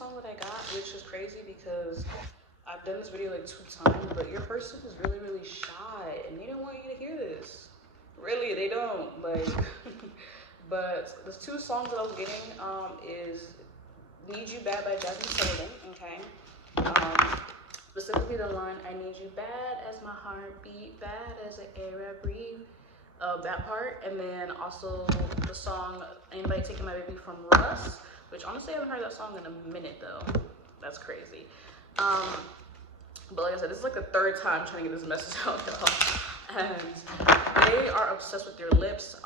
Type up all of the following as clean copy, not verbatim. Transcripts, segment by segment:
song that I got, which is crazy because I've done this video like 2 times, but your person is really, really shy and they don't want you to hear this. Really, they don't. Like, but the 2 songs that I was getting is Need You Bad by Jasmine Sullivan, okay? Specifically the line, I need you bad as my heartbeat, bad as the air I breathe. That part, and then also the song Anybody Taking My Baby from Russ, which honestly I haven't heard that song in a minute though. That's crazy. But like I said, this is like the 3rd time trying to get this message out, y'all. And they are obsessed with your lips.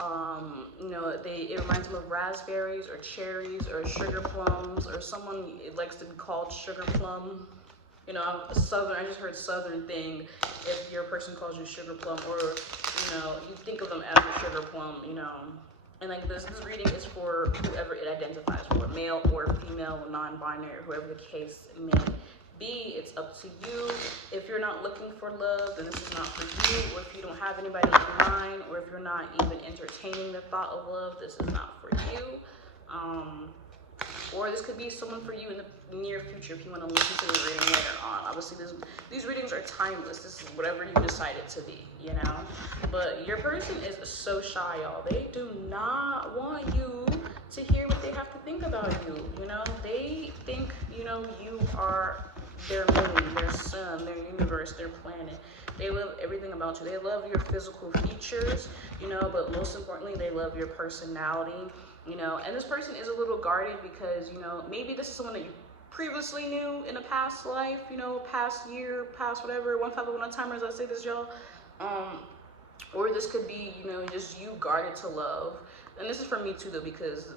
You know, it reminds them of raspberries or cherries or sugar plums, or someone likes to be called sugar plum. You know, Southern, I just heard Southern thing if your person calls you sugar plum, or, you know, you think of them as a sugar plum, you know. And like this reading is for whoever it identifies for, male or female, non-binary, whoever the case may be. It's up to you. If you're not looking for love, then this is not for you. Or if you don't have anybody in mind, or if you're not even entertaining the thought of love, this is not for you. Or this could be someone for you in the near future if you want to listen to the reading later on. Obviously, these readings are timeless. This is whatever you decide it to be, you know? But your person is so shy, y'all. They do not want you to hear what they have to think about you, you know? They think, you know, you are their moon, their sun, their universe, their planet. They love everything about you. They love your physical features, you know, but most importantly, they love your personality. You know, and this person is a little guarded because, you know, maybe this is someone that you previously knew in a past life, you know, past year, past whatever, 151 timers, I say this, y'all. Or this could be, you know, just you guarded to love. And this is for me too, though, because,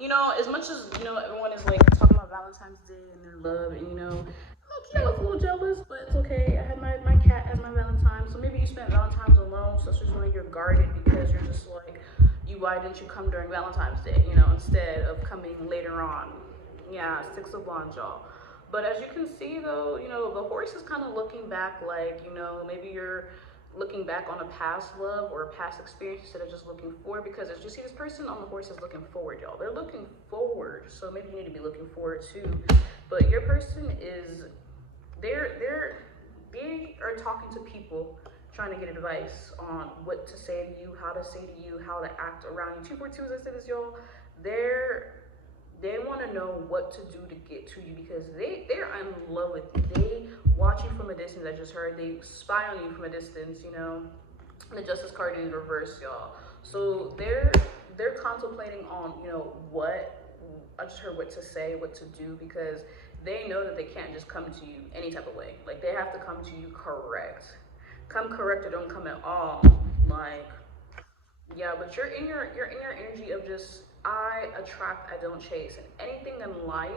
you know, as much as, you know, everyone is like talking about Valentine's Day and their love, and, you know, I was a little jealous, but it's okay. I had my cat as my Valentine, so maybe you spent Valentine's alone, so it's just like you're guarded because you're just like, why didn't you come during Valentine's Day, you know, instead of coming later on? Yeah, 6 of Wands, y'all. But as you can see, though, you know, the horse is kind of looking back like, you know, maybe you're looking back on a past love or a past experience instead of just looking forward, because as you see, this person on the horse is looking forward, y'all. They're looking forward, so maybe you need to be looking forward too. But your person is, they are talking to people, trying to get advice on what to say to you, how to say to you, how to act around you. 242, as I said this, y'all, they want to know what to do to get to you because they're in love with you. They watch you from a distance. I just heard they spy on you from a distance, you know. The Justice card in reverse, y'all. So they're contemplating on, you know, I just heard what to say, what to do, because they know that they can't just come to you any type of way. Like, they have to come to you correct. Come correct or don't come at all. Like, yeah, but you're in your energy of just, I attract, I don't chase. And anything in life,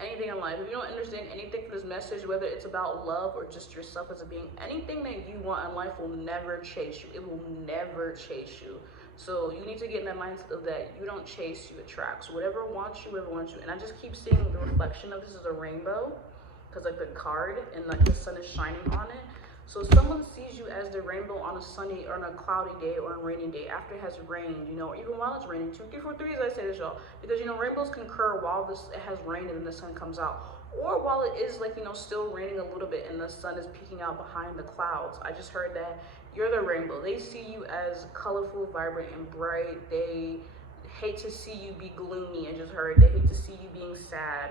if you don't understand anything for this message, whether it's about love or just yourself as a being, anything that you want in life will never chase you. It will never chase you. So you need to get in that mindset of that you don't chase, you attract. So whatever wants you, And I just keep seeing the reflection of this as a rainbow, because like the card and like the sun is shining on it. So someone sees you as the rainbow on a sunny or on a cloudy day or a rainy day after it has rained, you know, or even while it's raining. 2, 3, 4, 3, as I say this, y'all, because, you know, rainbows can occur while it has rained and then the sun comes out, or while it is, like, you know, still raining a little bit and the sun is peeking out behind the clouds. I just heard that you're the rainbow. They see you as colorful, vibrant, and bright. They hate to see you be gloomy. I just heard they hate to see you being sad.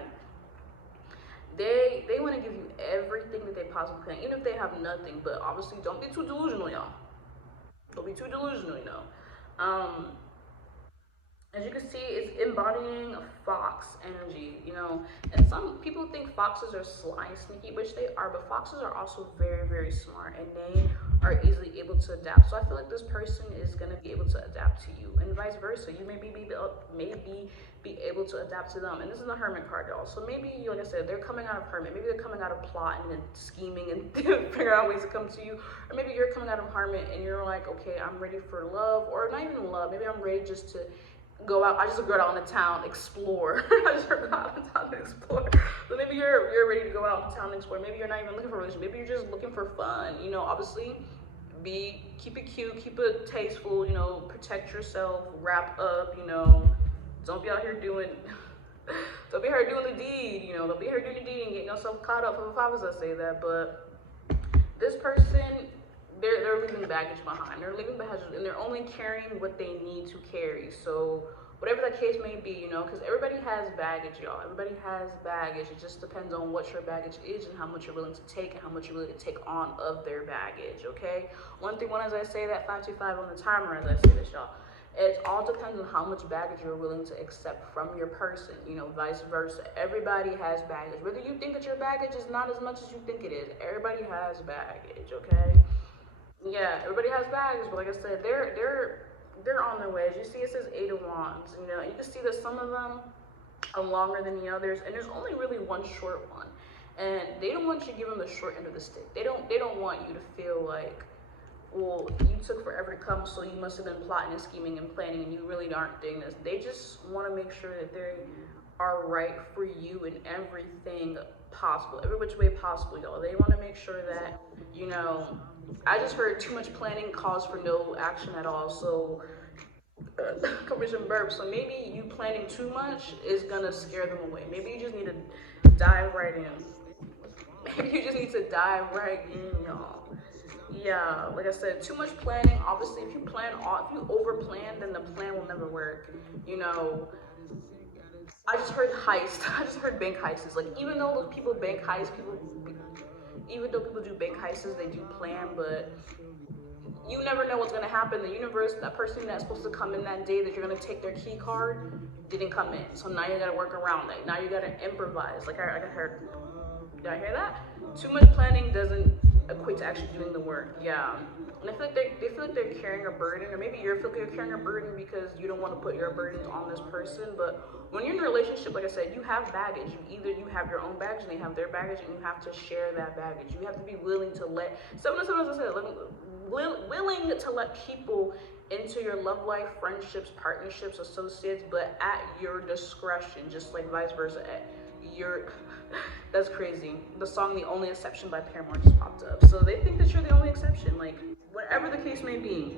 They want to give you everything that they possibly can, even if they have nothing. But obviously, don't be too delusional, y'all. Don't be too delusional, you know. As you can see, it's embodying a fox energy, you know. And some people think foxes are sly and sneaky, which they are, but foxes are also very, very smart, and they are easily able to adapt. So I feel like this person is going to be able to adapt to you, and vice versa. You may be able to adapt to them. And this is the Hermit card, y'all. So maybe, like I said, they're coming out of Hermit. Maybe they're coming out of plotting and scheming and figuring out ways to come to you. Or maybe you're coming out of Hermit and you're like, okay, I'm ready for love, or not even love. Maybe I'm ready just to go out. I just go out in the town, explore. I just go out in the town to explore. So maybe you're ready to go out in the town and explore. Maybe you're not even looking for a relationship. Maybe you're just looking for fun. You know, obviously, keep it cute, keep it tasteful. You know, protect yourself, wrap up. You know, don't be out here doing Don't be her doing the deed, you know. Don't be her doing the deed and getting yourself caught up. If I was to say that, but this person, they're leaving baggage behind. They're leaving baggage, and they're only carrying what they need to carry. So whatever that case may be, you know, because everybody has baggage, y'all. Everybody has baggage. It just depends on what your baggage is and how much you're willing to take and how much you're willing to take on of their baggage. Okay. One thing, as I say that 525 on the timer, as I say this, y'all. It all depends on how much baggage you're willing to accept from your person, you know, vice versa. Everybody has baggage. Whether you think that your baggage is not as much as you think it is, everybody has baggage, okay? Yeah, everybody has baggage, but like I said, they're on their way. As you see, it says Eight of Wands. You know, you can see that some of them are longer than the others, and there's only really one short one. And they don't want you to give them the short end of the stick. They don't want you to feel like, well, you took forever to come, so you must have been plotting and scheming and planning, and you really aren't doing this. They just want to make sure that they are right for you in everything possible, every which way possible, y'all. They want to make sure that, you know, I just heard too much planning calls for no action at all. So, coverage and burp. So maybe you planning too much is gonna scare them away. Maybe you just need to dive right in. Maybe you just need to dive right in, y'all. Yeah, like I said, too much planning. Obviously, if you over plan, then the plan will never work. You know, I just heard heist. I just heard bank heists. Like, even though those people bank heists, even though people do bank heists, they do plan, but you never know what's gonna happen. The universe, that person that's supposed to come in that day that you're gonna take their key card, didn't come in. So now you gotta work around that. Now you gotta improvise. Like I heard, did I hear that? Too much planning doesn't equate to actually doing the work. Yeah. And I feel like they feel like they're carrying a burden, or maybe you feel like you're carrying a burden because you don't want to put your burdens on this person. But when you're in a relationship, like I said, you have baggage. You have your own baggage and they have their baggage, and you have to share that baggage. You have to be willing to let sometimes I said, willing to let people into your love life, friendships, partnerships, associates, but at your discretion, just like vice versa. At your That's crazy. The song "The Only Exception" by Paramore just popped up. So they think that you're the only exception. Like, whatever the case may be,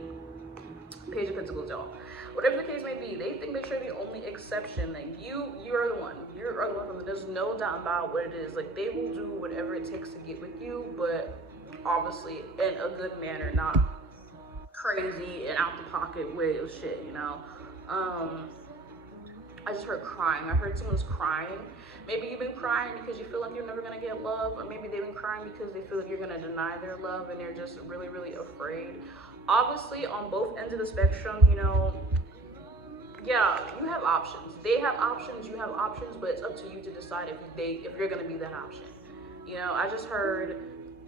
Page of Pentacles, y'all. Whatever the case may be, they think that you're the only exception. Like, you're the one. You're the one. There's no doubt about what it is. Like, they will do whatever it takes to get with you, but obviously in a good manner, not crazy and out the pocket way of shit, you know? I just heard crying. I heard someone's crying. Maybe you've been crying because you feel like you're never gonna get love, or maybe they've been crying because they feel like you're gonna deny their love and they're just really, really afraid. Obviously, on both ends of the spectrum, you know, yeah, you have options. They have options, you have options, but it's up to you to decide if you're gonna be that option. You know, I just heard,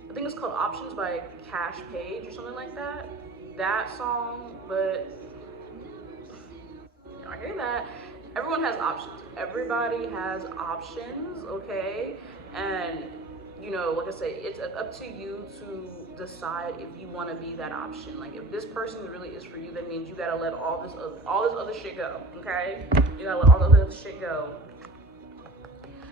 I think it's called Options by Cash Page or something like that. That song, but you know, I hear that. Everyone has options. Everybody has options, okay? And, you know, like I say, it's up to you to decide if you want to be that option. Like, if this person really is for you, that means you gotta let all this other shit go, okay? You gotta let all the other shit go.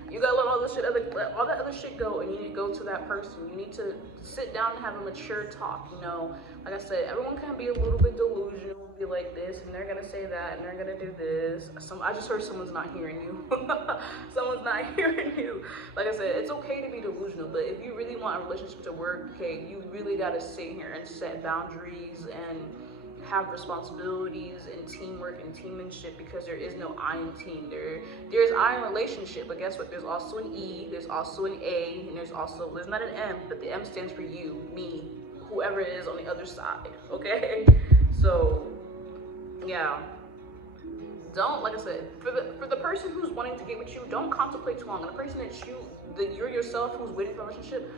You gotta let all that other shit go, and you need to go to that person. You need to sit down and have a mature talk. You know, like I said, everyone can be a little bit delusional, be like this, and they're gonna say that, and they're gonna do this. I just heard someone's not hearing you. Someone's not hearing you. Like I said, it's okay to be delusional, but if you really want a relationship to work, okay, you really gotta sit here and set boundaries and have responsibilities and teamwork and teammanship, because there is no I in team. There's I in relationship, but guess what? There's also an E, there's also an A, and there's not an M, but the M stands for you, me, whoever it is on the other side, okay? So, yeah. Don't, like I said, for the person who's wanting to get with you, don't contemplate too long. And the person that you're yourself who's waiting for a relationship,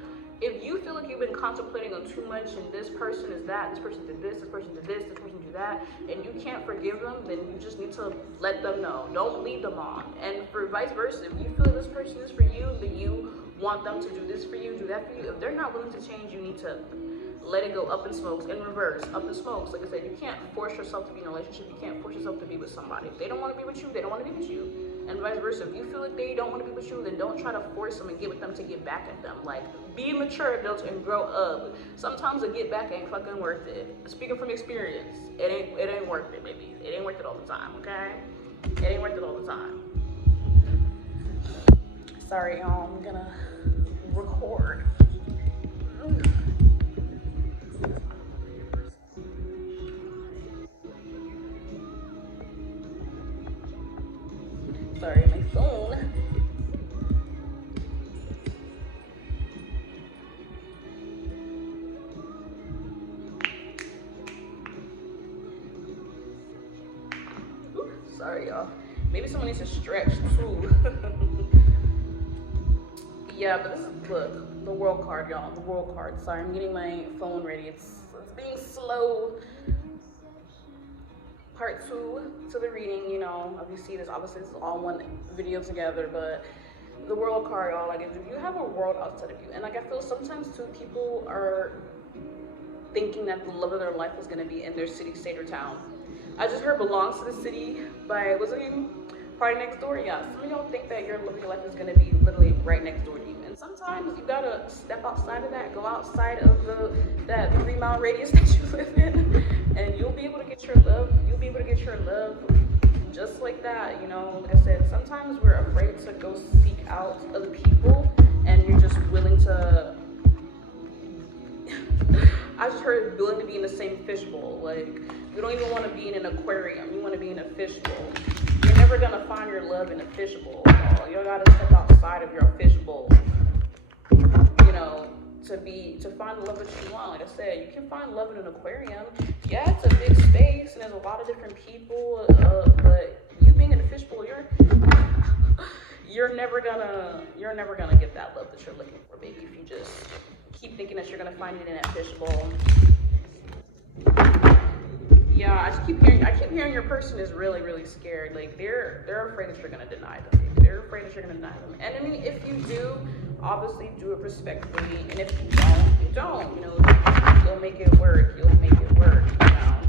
if you feel like you've been contemplating on too much and this person is that, this person did this person did this, this person did that, and you can't forgive them, then you just need to let them know. Don't lead them on. And for vice versa, if you feel this person is for you, then you want them to do this for you, do that for you. If they're not willing to change, you need to let it go up in smokes, in reverse, up in smokes. Like I said, you can't force yourself to be in a relationship. You can't force yourself to be with somebody. If they don't want to be with you, they don't want to be with you. And vice versa. If you feel like they don't want to be with you, then don't try to force them and get with them to get back at them. Like, be mature adults and grow up. Sometimes a get back ain't fucking worth it. Speaking from experience, it ain't worth it, baby. It ain't worth it all the time, okay? It ain't worth it all the time. Sorry, y'all, I'm gonna record. Sorry, my phone. Ooh, sorry, y'all. Maybe someone needs to stretch too. Yeah, but this is, look, the world card, y'all. The world card. Sorry, I'm getting my phone ready. It's being slow. Part two to the reading, you know, obviously this is all one video together, but the world card, y'all, like if you have a world outside of you, and like I feel sometimes too people are thinking that the love of their life is gonna be in their city, state, or town. I just heard Belongs to the City by, what's it name? Party Next Door. Yeah, some of y'all think that your love of your life is gonna be literally right next door to you. And sometimes you gotta step outside of that, go outside of that 3 mile radius that you live in, and you'll be able to get your love. You'll be able to get your love just like that, you know. Like I said, sometimes we're afraid to go seek out other people, and you're just willing to I just heard willing to be in the same fishbowl. Like, you don't even want to be in an aquarium. You want to be in a fishbowl. You're never going to find your love in a fishbowl. You got to step outside of your fishbowl, you know, to find the love that you want. Like I said, you can find love in an aquarium. Yeah, it's a big space and there's a lot of different people, but you being in a fishbowl, you're never gonna get that love that you're looking for, baby, if you just keep thinking that you're gonna find it in that fishbowl. Yeah, I keep hearing your person is really, really scared. Like they're afraid that you're gonna deny them. They're afraid that you're gonna deny them. And I mean, if you do, obviously do it respectfully. And if you don't, you don't. You know, you'll make it work. You'll make it work. You know.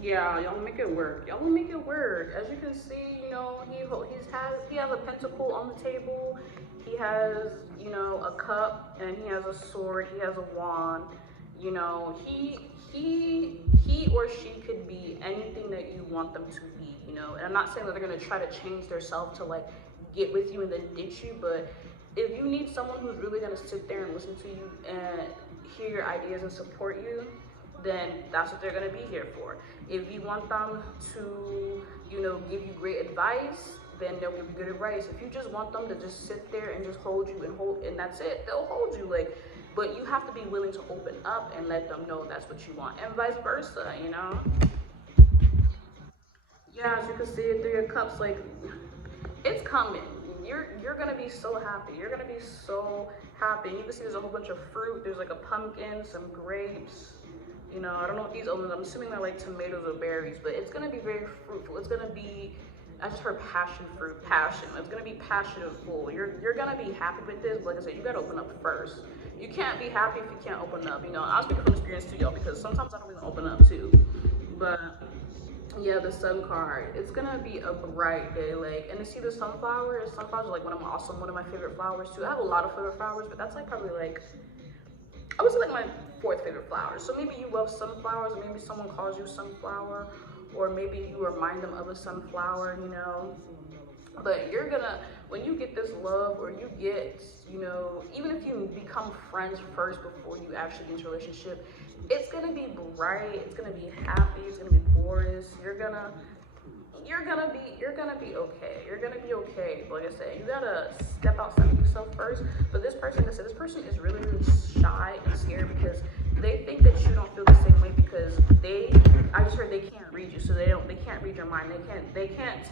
Yeah, y'all make it work. Y'all will make it work. As you can see, you know, he has a pentacle on the table. He has, you know, a cup, and he has a sword. He has a wand. You know, he or she could be anything that you want them to be. You know, and I'm not saying that they're gonna try to change themselves to like get with you and then ditch you, but if you need someone who's really gonna sit there and listen to you and hear your ideas and support you, then that's what they're gonna be here for. If you want them to, you know, give you great advice, then they'll give you good advice. If you just want them to just sit there and just hold you and that's it, they'll hold you. Like, but you have to be willing to open up and let them know that's what you want, and vice versa, you know. Yeah, as you can see it through your cups, like it's coming. You're gonna be so happy. You're gonna be so happy. You can see there's a whole bunch of fruit. There's like a pumpkin, some grapes. You know, I don't know what these ones. I'm assuming they're like tomatoes or berries, but it's gonna be very fruitful. It's gonna be. I just heard passion fruit, passion. It's gonna be passionful. You're gonna be happy with this. But like I said, you gotta open up first. You can't be happy if you can't open up. You know, I'll speak from experience too, y'all, because sometimes I don't even open up too. But yeah, the sun card. It's gonna be a bright day. Like, and to see the sunflowers. Sunflowers are like one of my favorite flowers too. I have a lot of favorite flowers, but that's like probably like I would say like my fourth favorite flower. So maybe you love sunflowers, or maybe someone calls you sunflower, or maybe you remind them of a sunflower, you know. But you're gonna, when you get this love, or you get, you know, even if you become friends first before you actually get into a relationship, it's gonna be bright, it's gonna be happy, it's gonna be glorious. You're gonna be okay. You're gonna be okay. But like I said, you gotta step outside of yourself first. But this person, like I said, this person is really, really shy and scared because they think that you don't feel the same way because I just heard they can't read you, so they can't read your mind. They can't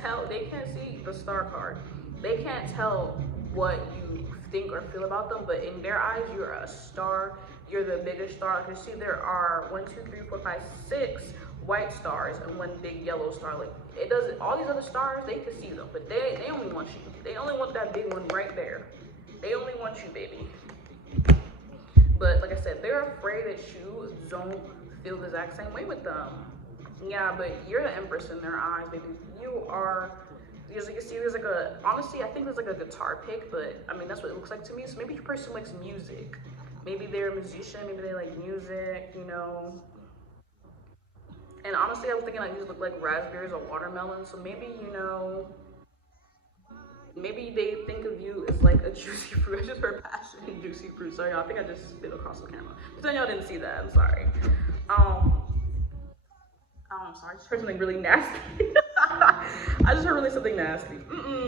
see the star card. They can't tell what you think or feel about them, but in their eyes, you're a star. You're the biggest star. You see, there are 1, 2, 3, 4, 5, 6 white stars and one big yellow star. Like it doesn't. All these other stars, they can see them, but they only want you. They only want that big one right there. They only want you, baby. But like I said, they're afraid that you don't feel the exact same way with them. Yeah, but you're the empress in their eyes, baby. You are. Because you can see there's like honestly, I think there's like a guitar pick, but I mean, that's what it looks like to me. So maybe your person likes music. Maybe they're a musician, maybe they like music, you know. And honestly, I was thinking like these look like raspberries or watermelon. So maybe, you know, maybe they think of you as like a juicy fruit. I just heard passion and juicy fruit. Sorry, y'all. I think I just spit across the camera. Pretend y'all didn't see that. I'm sorry. Um, I'm sorry. I just heard something really nasty. I just heard really something nasty.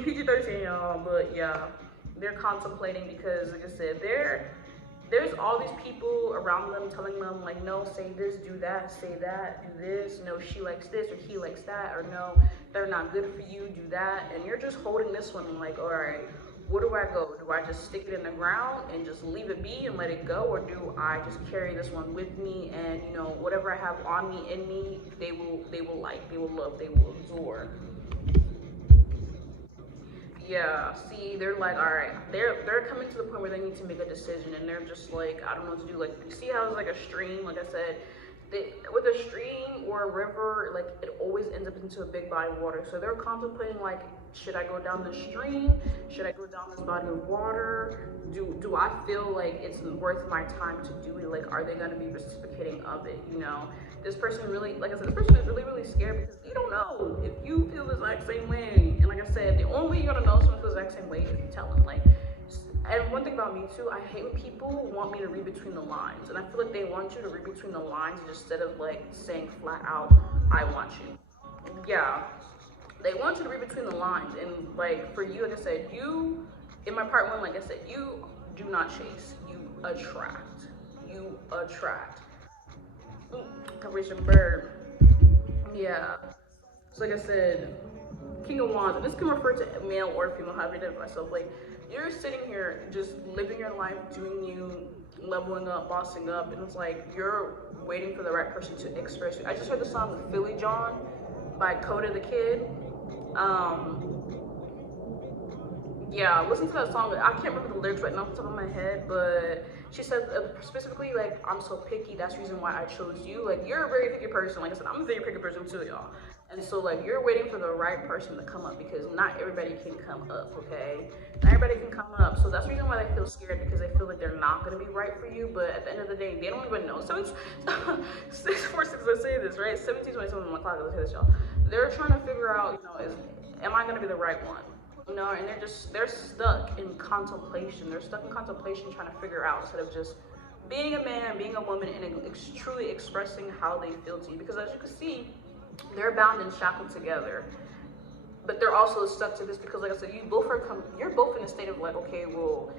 PG-13, y'all. But yeah, they're contemplating because, like I said, there's all these people around them telling them like, no, say this, do that, say that, do this. No, she likes this or he likes that, or no, they're not good for you, do that. And you're just holding this one like, all right, where do I go? Do I just stick it in the ground and just leave it be and let it go, or do I just carry this one with me and, you know, whatever I have on me, in me, they will like, they will love, they will absorb. Yeah, see, they're like, all right, they're coming to the point where they need to make a decision, and they're just like, I don't know what to do. Like, you see how it's like a stream, like I said, with a stream or a river, like it always ends up into a big body of water. So they're contemplating like, should I go down the stream? Should I go down this body of water? Do I feel like it's worth my time to do it? Like, are they gonna be reciprocating of it? You know, this person really, like I said, this person is really, really scared because you don't know if you feel the exact same way. And like I said, the only way you're gonna know someone feels the exact same way is if you tell them. Like, and one thing about me too, I hate when people want me to read between the lines. And I feel like they want you to read between the lines instead of like saying flat out, I want you. Yeah, they want you to read between the lines. And like for you, like I said, you, in my part one, like I said, you do not chase, you attract. You attract. Ooh, Carisha Bird. Yeah. So like I said, King of Wands, and this can refer to male or female, however you identify myself. Like, you're sitting here just living your life, doing you, leveling up, bossing up, and it's like you're waiting for the right person to express you. I just heard the song Philly John by Coda the Kid. Um, yeah, listen to that song. I can't remember the lyrics right now off the top of my head, but she said specifically like, I'm so picky, that's the reason why I chose you. Like, you're a very picky person. Like I said, I'm a very picky person too, y'all. And so like, you're waiting for the right person to come up because not everybody can come up, okay? Not everybody can come up. So that's the reason why they feel scared, because they feel like they're not gonna be right for you. But at the end of the day, they don't even know. 646, I say this, right? 1727 on my clock, let's say this, y'all. They're trying to figure out, you know, am I gonna be the right one? You know, and they're stuck in contemplation. They're stuck in contemplation trying to figure out, instead of just being a man, being a woman, and truly expressing how they feel to you. Because as you can see, they're bound and shackled together, but they're also stuck to this because, like I said, you're both in a state of like, okay, well,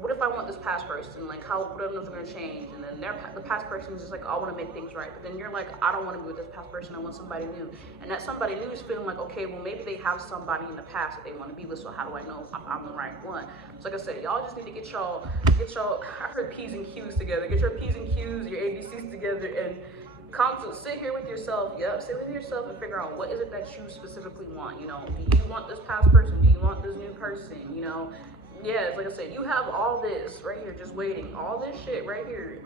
what if I want this past person? Like, what if nothing's gonna change? And then the past person is just like, oh, I want to make things right. But then you're like, I don't want to be with this past person. I want somebody new. And that somebody new is feeling like, okay, well, maybe they have somebody in the past that they want to be with. So how do I know if I'm the right one? So like I said, y'all just need to get y'all. I heard P's and Q's together. Get your P's and Q's, your ABCs together, and sit here with yourself. Yep, sit with yourself and figure out what is it that you specifically want. You know, do you want this past person? Do you want this new person? You know. Yes, like I said, you have all this right here just waiting. All this shit right here.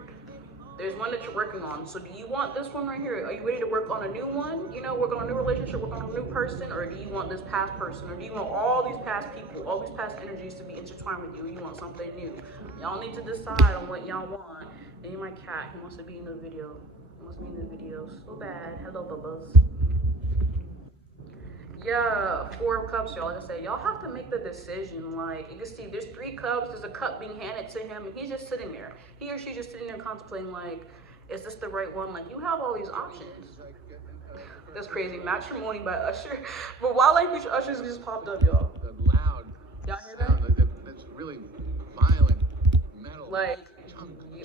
There's one that you're working on. So do you want this one right here? Are you ready to work on a new one? You know, work on a new relationship, work on a new person? Or do you want this past person? Or do you want all these past people, all these past energies to be intertwined with you? Or you want something new? Y'all need to decide on what y'all want. And my cat, he wants to be in the video. He wants to be in the video so bad. Hello, Bubba's. Yeah, 4 of Cups, y'all. Like I said, y'all have to make the decision. Like, you can see there's 3 cups, there's a cup being handed to him, and he's just sitting there. He or she's just sitting there contemplating, like, is this the right one? Like, you have all these options. That's crazy. Matrimony by Usher. But Wildlife Feature Usher's just popped up, y'all. The loud y'all hear that? That's really violent metal.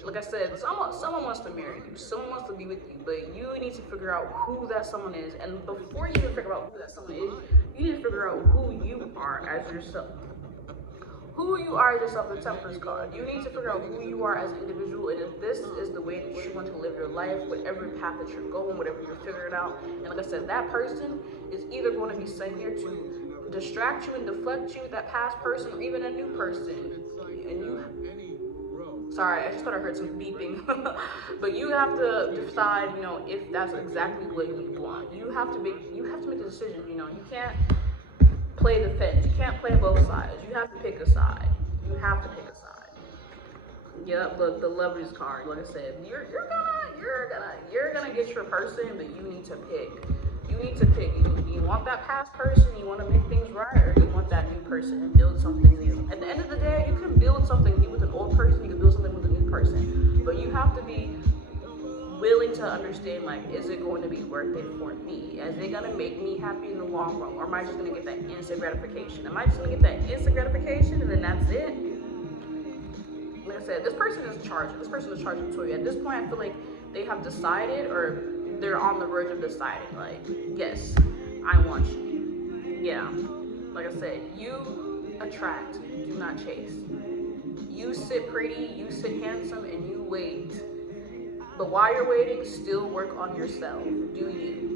Like I said, someone wants to marry you, someone wants to be with you, but you need to figure out who that someone is. And before you even figure out who that someone is, you need to figure out who you are as yourself. Who you are as yourself, the Temperance card. You need to figure out who you are as an individual, and if this is the way that you want to live your life, whatever path that you're going, whatever you're figuring out. And like I said, that person is either going to be sent here to distract you and deflect you, that past person, or even a new person. And you... Sorry, I just thought I heard some beeping. But you have to decide, you know, if that's exactly what you want. You have to make a decision, you know. You can't play the fence. You can't play both sides. You have to pick a side. You have to pick a side. Yep, look, the Lovers card, like I said, you're gonna to get your person, but you need to pick. You need to pick. You want that past person, you want to make things right, or you want that new person and build something new. At the end of the day, you can build something new with an old person, you can build something with a new person. But you have to be willing to understand, like, is it going to be worth it for me? Is it going to make me happy in the long run? Or am I just going to get that instant gratification? Am I just going to get that instant gratification and then that's it? Like I said, this person is charging. This person is charging to you. At this point, I feel like they have decided, or they're on the verge of deciding, like, yes, I want you. Yeah. Like I said, you attract, do not chase. You sit pretty, you sit handsome, and you wait. But while you're waiting, still work on yourself. Do you.